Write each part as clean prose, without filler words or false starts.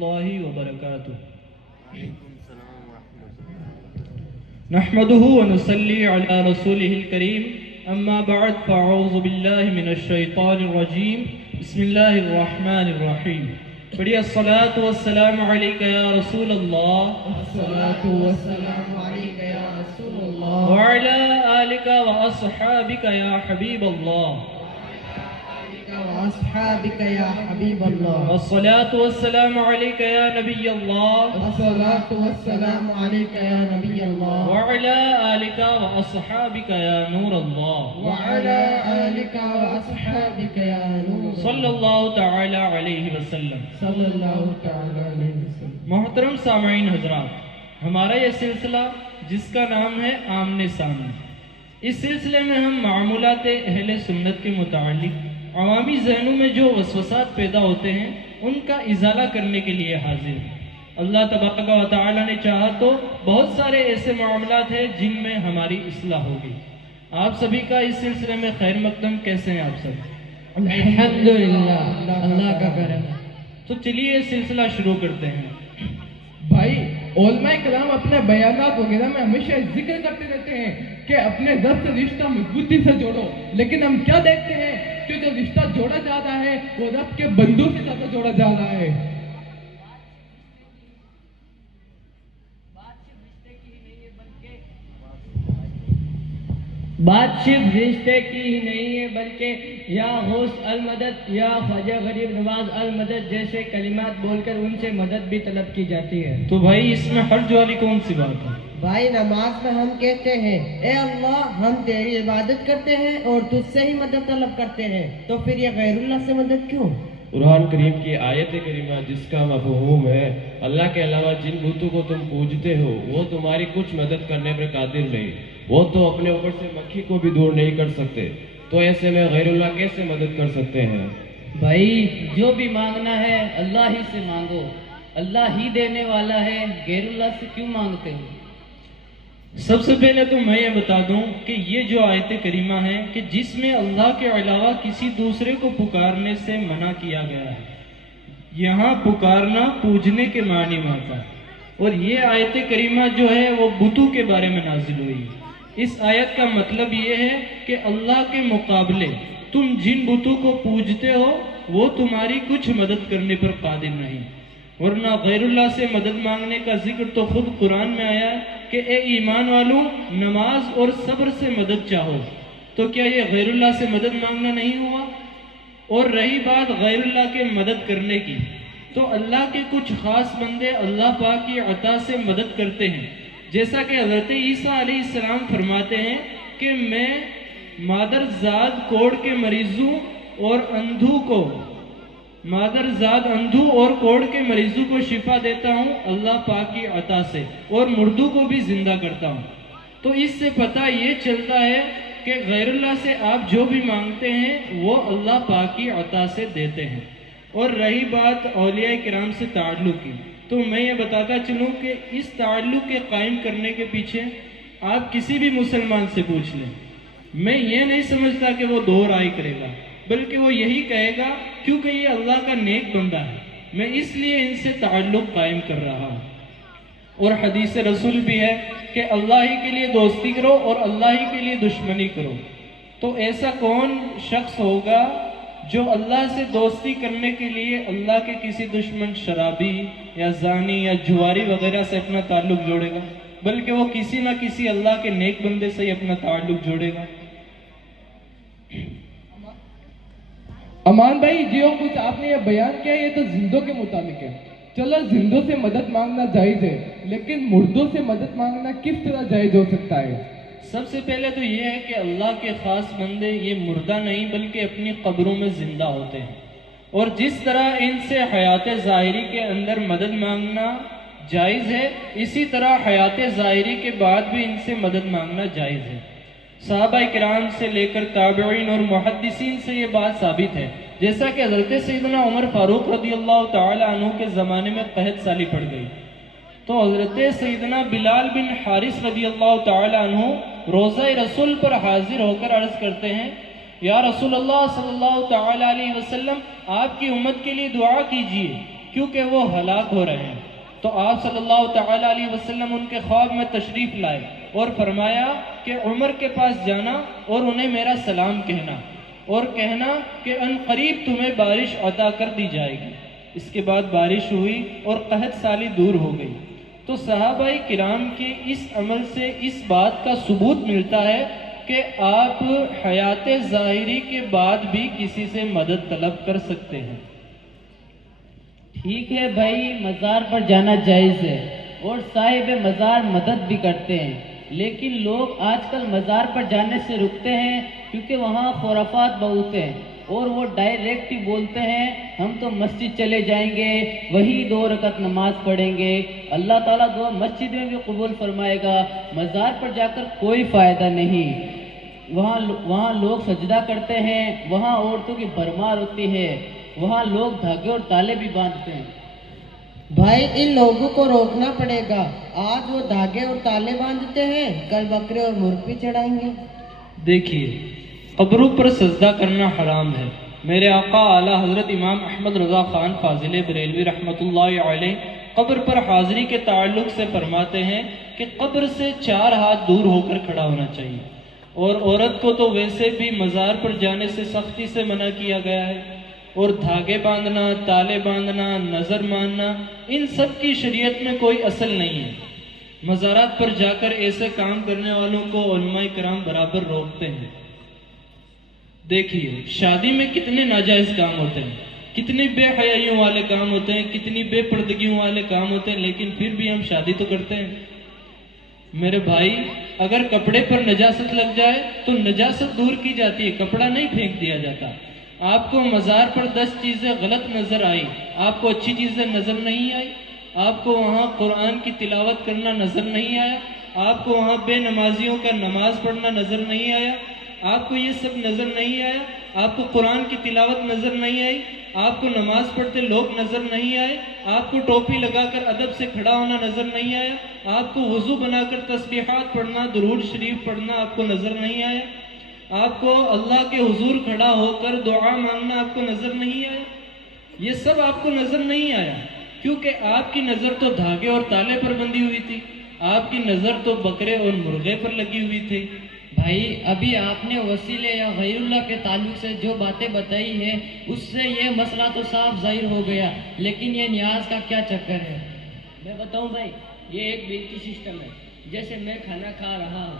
اللہ وبرکاتہ نحمده ونصلي على رسوله الكريم اما بعد فاعوذ بالله من الشيطان الرجيم بسم الله الرحمن الرحيم پڑھیے الصلاة والسلام علیکہ یا رسول اللہ الصلاة والسلام علیکہ یا رسول اللہ وعلى آلک واصحابک یا حبیب اللہ وأصحابك يا حبيب الله والصلاة والسلام عليك يا نبي الله والصلاة والسلام عليك يا نبي الله وعلى آلك وأصحابك يا نور الله وعلى آلك وأصحابك يا نور صلی اللہ تعالی علیہ وسلم صلی اللہ تعالی علیہ وسلم۔ محترم سامعین حضرات، ہمارا یہ سلسلہ جس کا نام ہے آمنے سامنے، اس سلسلے میں ہم معمولات اہل سنت کے متعلق عوامی ذہنوں میں جو وسوسات پیدا ہوتے ہیں ان کا ازالہ کرنے کے لیے حاضر ہیں۔ اللہ تبارک و تعالی نے چاہا تو بہت سارے ایسے معاملات ہیں جن میں ہماری اصلاح ہوگی۔ آپ سبھی کا اس سلسلے میں خیر مقدم، کیسے ہیں آپ سب؟ الحمدللہ، اللہ کا کرم ہے۔ تو چلیے یہ سلسلہ شروع کرتے ہیں۔ بھائی علماء کرام اپنے بیانات وغیرہ میں ہمیشہ ذکر کرتے رہتے ہیں کہ اپنے رب سے رشتہ مضبوطی سے جوڑو، لیکن ہم کیا دیکھتے ہیں کہ جو رشتہ جوڑا جا رہا ہے وہ رب کے بندوں کے ساتھ جوڑا جا رہا ہے۔ بات صرف رشتے کی ہی نہیں ہے بلکہ یا غوث المدد یا خواجہ غریب نواز المدد جیسے کلمات بول کر ان سے مدد بھی طلب کی جاتی ہے۔ تو بھائی اس میں حرج والی کون سی بات ہے؟ بھائی نماز میں ہم کہتے ہیں اے اللہ ہم تیری عبادت کرتے ہیں اور تجھ سے ہی مدد طلب کرتے ہیں، تو پھر یہ غیر اللہ سے مدد کیوں؟ قرآن کریم کی آیت کریمہ جس کا مفہوم ہے اللہ کے علاوہ جن بتوں کو تم پوجتے ہو وہ تمہاری کچھ مدد کرنے پر قادر نہیں، وہ تو اپنے اوپر سے مکھی کو بھی دور نہیں کر سکتے، تو ایسے میں غیر اللہ کیسے مدد کر سکتے ہیں؟ بھائی جو بھی مانگنا ہے اللہ ہی سے مانگو، اللہ ہی دینے والا ہے، غیر اللہ سے کیوں مانگتے ہو؟ سب سے پہلے تو میں یہ بتا دوں کہ یہ جو آیت کریمہ ہے کہ جس میں اللہ کے علاوہ کسی دوسرے کو پکارنے سے منع کیا گیا ہے، یہاں پکارنا پوجنے کے معنی میں آتا ہے، اور یہ آیت کریمہ جو ہے وہ بتوں کے بارے میں نازل ہوئی ہے۔ اس آیت کا مطلب یہ ہے کہ اللہ کے مقابلے تم جن بتوں کو پوجتے ہو وہ تمہاری کچھ مدد کرنے پر قادر نہیں، ورنہ غیر اللہ سے مدد مانگنے کا ذکر تو خود قرآن میں آیا ہے کہ اے ایمان والوں نماز اور صبر سے مدد چاہو، تو کیا یہ غیر اللہ سے مدد مانگنا نہیں ہوا؟ اور رہی بات غیر اللہ کے مدد کرنے کی، تو اللہ کے کچھ خاص بندے اللہ پاک کی عطا سے مدد کرتے ہیں، جیسا کہ حضرت عیسیٰ علیہ السلام فرماتے ہیں کہ میں مادرزاد کوڑ کے مریضوں اور اندھو کو کوڑ کے مریضوں کو شفا دیتا ہوں اللہ پاک کی عطا سے، اور مردوں کو بھی زندہ کرتا ہوں۔ تو اس سے پتہ یہ چلتا ہے کہ غیر اللہ سے آپ جو بھی مانگتے ہیں وہ اللہ پاک کی عطا سے دیتے ہیں۔ اور رہی بات اولیاء کرام سے تعلق کی، تو میں یہ بتاتا چلوں کہ اس تعلق کے قائم کرنے کے پیچھے آپ کسی بھی مسلمان سے پوچھ لیں، میں یہ نہیں سمجھتا کہ وہ دو رائے کرے گا، بلکہ وہ یہی کہے گا کیونکہ یہ اللہ کا نیک بندہ ہے، میں اس لیے ان سے تعلق قائم کر رہا ہوں۔ اور حدیث رسول بھی ہے کہ اللہ ہی کے لیے دوستی کرو اور اللہ ہی کے لیے دشمنی کرو۔ تو ایسا کون شخص ہوگا جو اللہ سے دوستی کرنے کے لیے اللہ کے کسی دشمن شرابی یا زانی یا جواری وغیرہ سے اپنا تعلق جوڑے گا، بلکہ وہ کسی نہ کسی اللہ کے نیک بندے سے ہی اپنا تعلق جوڑے گا۔ امان بھائی جو کچھ آپ نے یہ بیان کیا یہ تو زندوں کے مطابق ہے، چلو زندوں سے مدد مانگنا جائز ہے، لیکن مردوں سے مدد مانگنا کس طرح جائز ہو سکتا ہے؟ سب سے پہلے تو یہ ہے کہ اللہ کے خاص بندے یہ مردہ نہیں بلکہ اپنی قبروں میں زندہ ہوتے ہیں، اور جس طرح ان سے حیات ظاہری کے اندر مدد مانگنا جائز ہے، اسی طرح حیات ظاہری کے بعد بھی ان سے مدد مانگنا جائز ہے۔ صحابہ کرام سے لے کر تابعین اور محدثین سے یہ بات ثابت ہے، جیسا کہ حضرت سیدنا عمر فاروق رضی اللہ تعالی عنہ کے زمانے میں قحط سالی پڑ گئی، تو حضرت سیدنا بلال بن حارث رضی اللہ تعالی عنہ روضہ رسول پر حاضر ہو کر عرض کرتے ہیں، یا رسول اللہ صلی اللہ تعالی علیہ وسلم آپ کی امت کے لیے دعا کیجئے کیونکہ وہ ہلاک ہو رہے ہیں۔ تو آپ صلی اللہ تعالی علیہ وسلم ان کے خواب میں تشریف لائے اور فرمایا کہ عمر کے پاس جانا اور انہیں میرا سلام کہنا اور کہنا کہ ان قریب تمہیں بارش عطا کر دی جائے گی۔ اس کے بعد بارش ہوئی اور قحط سالی دور ہو گئی۔ تو صحابہ کرام کے اس عمل سے اس بات کا ثبوت ملتا ہے کہ آپ حیات ظاہری کے بعد بھی کسی سے مدد طلب کر سکتے ہیں۔ ٹھیک ہے بھائی، مزار پر جانا جائز ہے اور صاحب مزار مدد بھی کرتے ہیں، لیکن لوگ آج کل مزار پر جانے سے رکتے ہیں کیونکہ وہاں خرافات بہت ہیں اور وہ ڈائریکٹ ہی بولتے ہیں ہم تو مسجد چلے جائیں گے، وہی 2 رکعت نماز پڑھیں گے، اللہ تعالیٰ دعا مسجد میں بھی قبول فرمائے گا۔ مزار پر جا کر کوئی فائدہ نہیں، وہاں لوگ سجدہ کرتے ہیں، وہاں عورتوں کی بھرمار ہوتی ہے، وہاں لوگ دھاگے اور تالے بھی باندھتے ہیں۔ بھائی ان لوگوں کو روکنا پڑے گا، آج وہ دھاگے اور تالے باندھتے ہیں، کل بکرے اور مرغ بھی چڑھائیں گے۔ دیکھیے، قبروں پر سجدہ کرنا حرام ہے۔ میرے آقا اعلیٰ حضرت امام احمد رضا خان فاضل بریلوی رحمۃ اللہ علیہ قبر پر حاضری کے تعلق سے فرماتے ہیں کہ قبر سے 4 ہاتھ دور ہو کر کھڑا ہونا چاہیے، اور عورت کو تو ویسے بھی مزار پر جانے سے سختی سے منع کیا گیا ہے، اور دھاگے باندھنا، تالے باندھنا، نظر ماننا، ان سب کی شریعت میں کوئی اصل نہیں ہے۔ مزارات پر جا کر ایسے کام کرنے والوں کو علماء کرام برابر روکتے ہیں۔ دیکھیے، شادی میں کتنے ناجائز کام ہوتے ہیں، کتنی بے حیائیوں والے کام ہوتے ہیں، کتنی بے پردگیوں والے کام ہوتے ہیں، لیکن پھر بھی ہم شادی تو کرتے ہیں۔ میرے بھائی، اگر کپڑے پر نجاست لگ جائے تو نجاست دور کی جاتی ہے، کپڑا نہیں پھینک دیا جاتا۔ آپ کو مزار پر 10 چیزیں غلط نظر آئی، آپ کو اچھی چیزیں نظر نہیں آئی، آپ کو وہاں قرآن کی تلاوت کرنا نظر نہیں آیا، آپ کو وہاں بے نمازیوں کا نماز پڑھنا نظر نہیں آیا، آپ کو یہ سب نظر نہیں آیا، آپ کو قرآن کی تلاوت نظر نہیں آئی، آپ کو نماز پڑھتے لوگ نظر نہیں آئے، آپ کو ٹوپی لگا کر ادب سے کھڑا ہونا نظر نہیں آیا، آپ کو وضو بنا کر تسبیحات پڑھنا، درود شریف پڑھنا آپ کو نظر نہیں آیا، آپ کو اللہ کے حضور کھڑا ہو کر دعا مانگنا آپ کو نظر نہیں آیا، یہ سب آپ کو نظر نہیں آیا، کیونکہ آپ کی نظر تو دھاگے اور تالے پر بندھی ہوئی تھی، آپ کی نظر تو بکرے اور مرغے پر لگی ہوئی تھی۔ بھائی، ابھی آپ نے وسیلے یا غیر اللہ کے تعلق سے جو باتیں بتائی ہیں اس سے یہ مسئلہ تو صاف ظاہر ہو گیا، لیکن یہ نیاز کا کیا چکر ہے؟ میں بتاؤں بھائی، یہ ایک بلٹی سسٹم ہے۔ جیسے میں کھانا کھا رہا ہوں،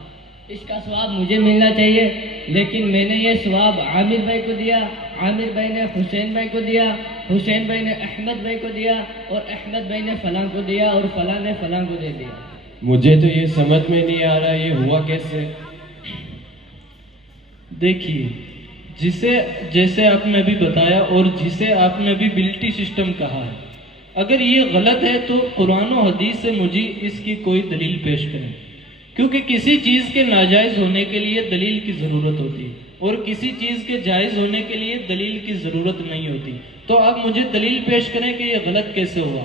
اس کا ثواب مجھے ملنا چاہیے، لیکن میں نے یہ ثواب عامر بھائی کو دیا، عامر بھائی نے حسین بھائی کو دیا، حسین بھائی نے احمد بھائی کو دیا، اور احمد بھائی نے فلاں کو دیا، اور فلاں نے فلاں کو دے دیا۔ مجھے تو یہ سمجھ میں نہیں آ رہا یہ ہوا کیسے؟ دیکھیے، جیسے آپ نے ابھی بتایا اور جسے آپ نے ابھی بلٹی سسٹم کہا ہے، اگر یہ غلط ہے تو قرآن و حدیث سے مجھے اس کی کوئی دلیل پیش کریں، کیونکہ کسی چیز کے ناجائز ہونے کے لیے دلیل کی ضرورت ہوتی ہے اور کسی چیز کے جائز ہونے کے لیے دلیل کی ضرورت نہیں ہوتی۔ تو آپ مجھے دلیل پیش کریں کہ یہ غلط کیسے ہوا۔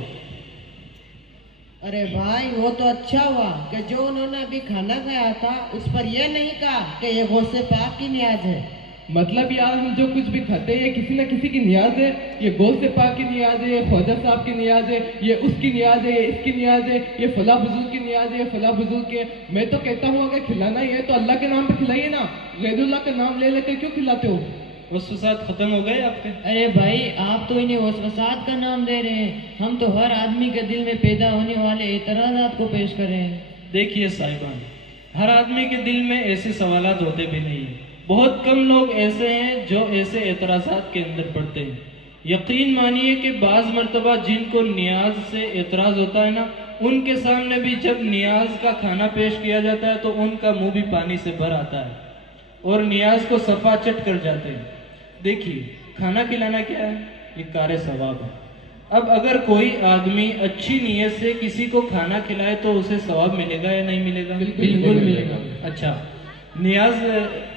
ارے بھائی، وہ تو اچھا ہوا کہ جو انہوں نے ابھی کھانا کھایا تھا اس پر یہ نہیں کہا کہ یہ غوث پاک کی نیاز ہے۔ مطلب یار، ہم جو کچھ بھی کھاتے ہیں کسی نہ کسی کی نیاز ہے، یہ غوث پاک کی نیاز ہے، یہ خواجہ صاحب کی نیاز ہے، یہ اس کی نیاز ہے، یہ اس کی نیاز ہے، یہ فلاں بزرگ کی نیاز ہے، یہ فلاں بزرگ کی ہے۔ میں تو کہتا ہوں اگر کھلانا ہی ہے تو اللہ کے نام پہ کھلائیے نا، غیر اللہ کا نام لے لے کر کیوں کھلاتے ہو؟ وسوسات ختم ہو گئے آپ کے؟ ارے بھائی، آپ تو انہیں وسوسات کا نام دے رہے ہیں، ہم تو ہر آدمی کے دل میں پیدا ہونے والے اعتراضات کو پیش کر رہے ہیں۔ دیکھیے صاحبان، ہر آدمی کے دل میں ایسے سوالات ہوتے بھی نہیں ہیں، بہت کم لوگ ایسے ہیں جو ایسے اعتراضات کے اندر پڑتے ہیں۔ یقین مانیے کہ بعض مرتبہ جن کو نیاز سے اعتراض ہوتا ہے نا، ان کے سامنے بھی جب نیاز کا کھانا پیش کیا جاتا ہے تو ان کا منہ بھی پانی سے بھر آتا ہے اور نیاز کو صفا چٹ کر جاتے ہیں۔ دیکھیے، کھانا کھلانا کیا ہے؟ یہ کار ثواب ہے۔ اب اگر کوئی آدمی اچھی نیت سے کسی کو کھانا کھلائے تو اسے ثواب ملے گا یا نہیں ملے گا؟ بالکل ملے گا۔ اچھا، نیاز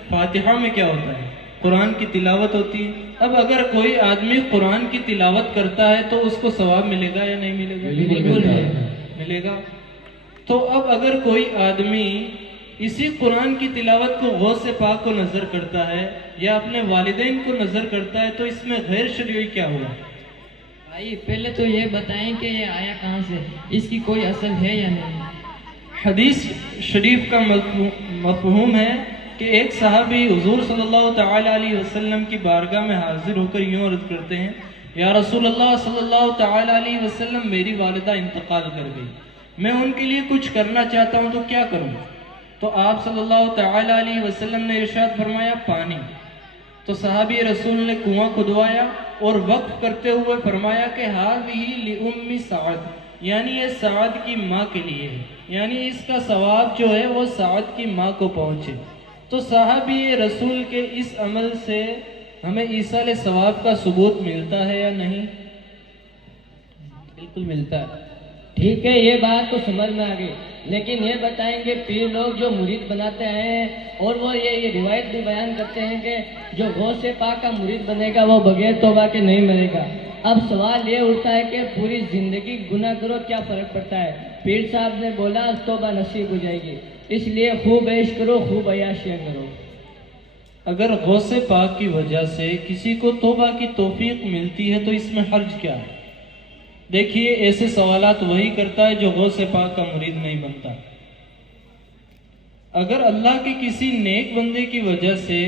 فاتحہ میں کیا ہوتا ہے؟ قرآن کی تلاوت ہوتی ہے۔ اب اگر کوئی آدمی قرآن کی تلاوت کرتا ہے تو اس کو ثواب ملے گا یا نہیں ملے گا؟ بالکل ملے گا۔ تو اب اگر کوئی آدمی اسی قرآن کی تلاوت کو غوث پاک کو نظر کرتا ہے یا اپنے والدین کو نظر کرتا ہے تو اس میں غیر شرعی کیا ہوا؟ آئیے پہلے تو یہ بتائیں کہ یہ آیا کہاں سے، اس کی کوئی اصل ہے یا نہیں؟ حدیث شریف کا مفہوم ہے کہ ایک صحابی حضور صلی اللہ تعالی علیہ وسلم کی بارگاہ میں حاضر ہو کر یوں عرض کرتے ہیں، یا رسول اللہ صلی اللہ تعالی علیہ وسلم، میری والدہ انتقال کر گئی، میں ان کے لیے کچھ کرنا چاہتا ہوں تو کیا کروں؟ تو آپ صلی اللہ تعالی علیہ وسلم نے ارشاد فرمایا پانی۔ تو صحابی رسول نے کنواں کھدوایا اور وقف کرتے ہوئے فرمایا کہ ہذہ لأم سعد، یعنی یہ سعد کی ماں کے لیے ہے، یعنی اس کا ثواب جو ہے وہ سعد کی ماں کو پہنچے۔ تو صحابی رسول کے اس عمل سے ہمیں ایصال ثواب کا ثبوت ملتا ہے یا نہیں؟ بالکل ملتا ہے۔ ٹھیک ہے، یہ بات تو سمجھ میں آ گئی، لیکن یہ بتائیں گے پیر لوگ جو مرید بناتے ہیں اور وہ یہ روایت بھی بیان کرتے ہیں کہ جو غوث پاک کا مرید بنے گا وہ بغیر توبہ کے نہیں مرے گا۔ اب سوال یہ اٹھتا ہے کہ پوری زندگی گناہ کرو کیا فرق پڑتا ہے؟ پیر صاحب نے بولا توبہ نصیب ہو جائے گی، اس لیے خوب عیش کرو، خوب عیاشیاں کرو۔ اگر غوث پاک کی وجہ سے کسی کو توبہ کی توفیق ملتی ہے تو اس میں حرج کیا ہے؟ دیکھیے ایسے سوالات وہی کرتا ہے جو غوث پاک کا مرید نہیں بنتا۔ اگر اللہ کے کسی نیک بندے کی وجہ سے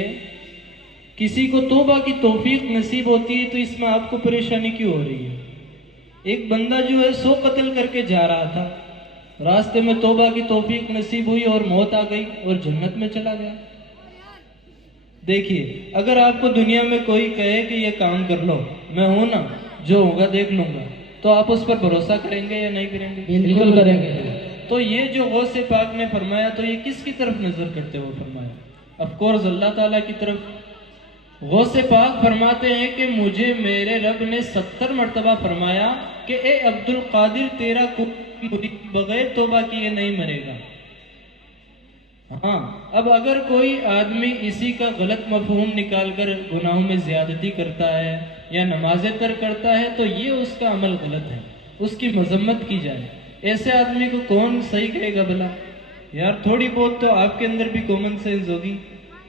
کسی کو توبہ کی توفیق نصیب ہوتی ہے تو اس میں آپ کو پریشانی کیوں ہو رہی ہے؟ ایک بندہ جو ہے 100 قتل کر کے جا رہا تھا، راستے میں توبہ کی توفیق نصیب ہوئی اور موت آ گئی اور جنت میں چلا گیا۔ دیکھیے اگر آپ کو دنیا میں کوئی کہے کہ یہ کام کر لو، میں ہوں نا، جو ہوگا دیکھ لوں گا، تو آپ اس پر بھروسہ کریں گے یا نہیں کریں گے؟ بالکل کریں گے۔ تو یہ جو غوث پاک نے فرمایا تو یہ کس کی طرف نظر کرتے ہوئے فرمایا؟ آف کورس اللہ تعالیٰ کی طرف۔ غوث پاک فرماتے ہیں کہ مجھے میرے رب نے 70 مرتبہ فرمایا کہ اے عبد القادر تیرا کوئی مرید بغیر توبہ کیے نہیں مرے گا۔ ہاں، اب اگر کوئی آدمی اسی کا غلط مفہوم نکال کر گناہوں میں زیادتی کرتا ہے یا نمازیں ترک کرتا ہے تو یہ اس کا عمل غلط ہے، اس کی مذمت کی جائے۔ ایسے آدمی کو کون صحیح کہے گا بھلا؟ یار تھوڑی بہت تو آپ کے اندر بھی کامن سینس ہوگی۔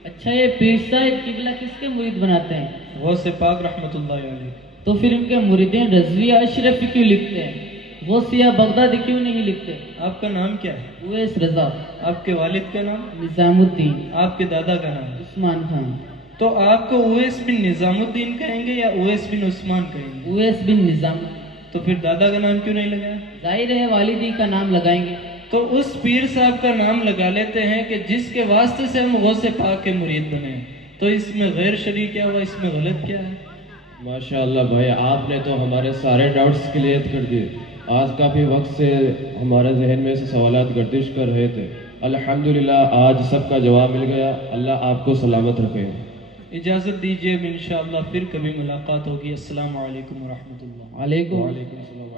اچھا یہ پیر صاحب قبلہ کس کے مرید بناتے ہیں؟ غوث پاک رحمۃ اللہ علیہ۔ تو پھر ان کے مریدین رضویہ اشرفی کیوں لکھتے ہیں؟ غوثیہ بغدادی کیوں نہیں لکھتے؟ آپ کا نام کیا ہے؟ اویس رضا۔ آپ کے والد کا نام؟ نظام الدین۔ آپ کے دادا کا نام؟ عثمان خان۔ تو آپ کو اویس بن نظام الدین کہیں گے یا اویس بن عثمان کہیں گے؟ اویس بن نظام۔ تو پھر دادا کا نام کیوں نہیں لگایا؟ ظاہر ہے والدی کا نام لگائیں گے۔ تو اس پیر صاحب کا نام لگا لیتے ہیں کہ جس کے واسطے سے ہم غوث پاک کے مرید بنے ہیں، تو اس میں غیر شرعی کیا ہوا؟ اس میں غلط کیا ہے؟ ماشاءاللہ بھائی، آپ نے تو ہمارے سارے ڈاؤٹس کلیئر کر دیے۔ آج کافی وقت سے ہمارے ذہن میں سے سوالات گردش کر رہے تھے، الحمدللہ آج سب کا جواب مل گیا۔ اللہ آپ کو سلامت رکھے۔ اجازت دیجیے، انشاءاللہ پھر کبھی ملاقات ہوگی۔ السلام علیکم ورحمۃ اللہ۔ علیکم وعلیکم السلام۔